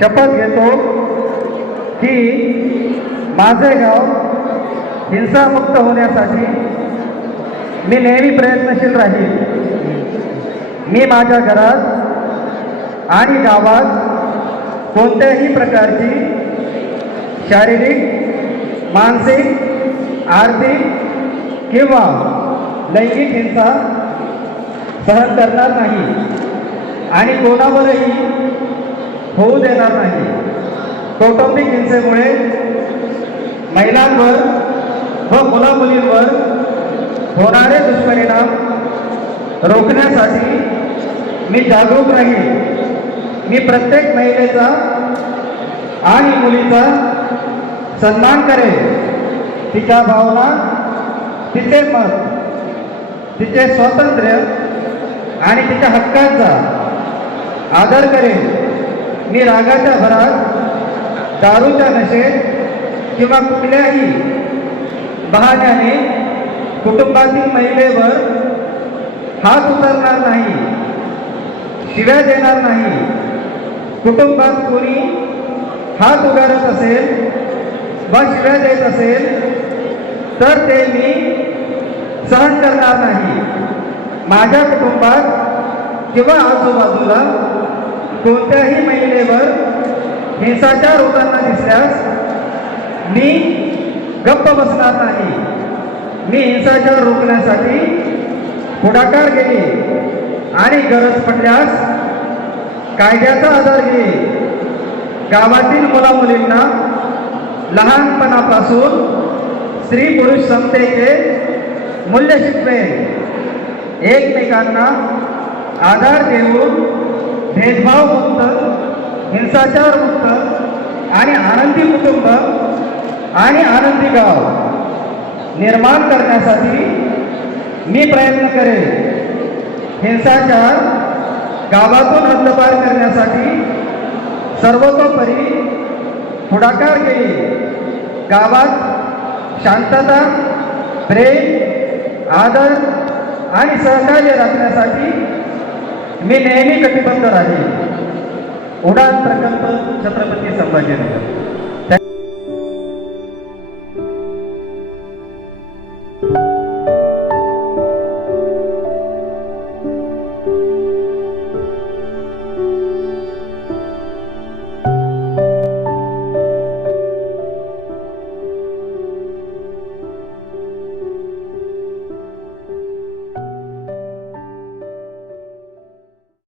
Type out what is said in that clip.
शपथ घेतो की माझे गाव हिंसामुक्त होण्यासाठी मी नेहमी प्रयत्नशील राहील। मी माझ्या घरात आणि गावात कोणत्याही प्रकारची शारीरिक, मानसिक, आर्थिक किंवा लैंगिक हिंसा सहन करणार नाही आणि कोणावरही होऊ देणार नाही। कौटुंबिक हिंसेमुळे महिलांवर व मुलामुलींवर होणारे दुष्परिणाम रोखण्यासाठी मी जागरूक राहील। मी प्रत्येक महिलेचा आणि मुलीचा सन्मान करेन, तिच्या भावना, तिचे मत, तिचे स्वातंत्र्य आणि तिच्या हक्कांचा आदर करेन। मी रागाच्या भरात, दारूच्या नशेत किंवा कुठल्याही बहाण्याने कुटुंबातील महिलेवर हात उचलणार नाही, शिव्या देणार नाही। कुटुंबात कोणी हात उगारत असेल व शिव्या देत असेल तर ते मी सहन करणार नाही। माझ्या कुटुंबात किंवा आजूबाजूला कोणत्याही महिलेवर हिंसाचार होताना दिसल्यास मी गप्प बसणार नाही। मी हिंसाचार रोखण्यासाठी पुढाकार घेईन आणि गरज पडल्यास कायद्याचा आधार घेईन। गावातील मुलामुलींना लहानपणापासून स्त्री पुरुष समतेचे मूल्य शिकवेन। एकमेकांना आधार देऊन भेदभावमुक्त, हिंसाचारमुक्त आणि आनंदी कुटुंब आणि आनंदी गाव निर्माण करण्यासाठी मी प्रयत्न करेन। हिंसाचार गावातून हद्दपार करण्यासाठी सर्वतोपरी पुढाकार घेईन। गावात शांतता, प्रेम, आदर आणि सहकार्य राखण्यासाठी मी नेहमी कटिबद्ध राहील। उडान प्रकल्प, छत्रपती संभाजीनगर।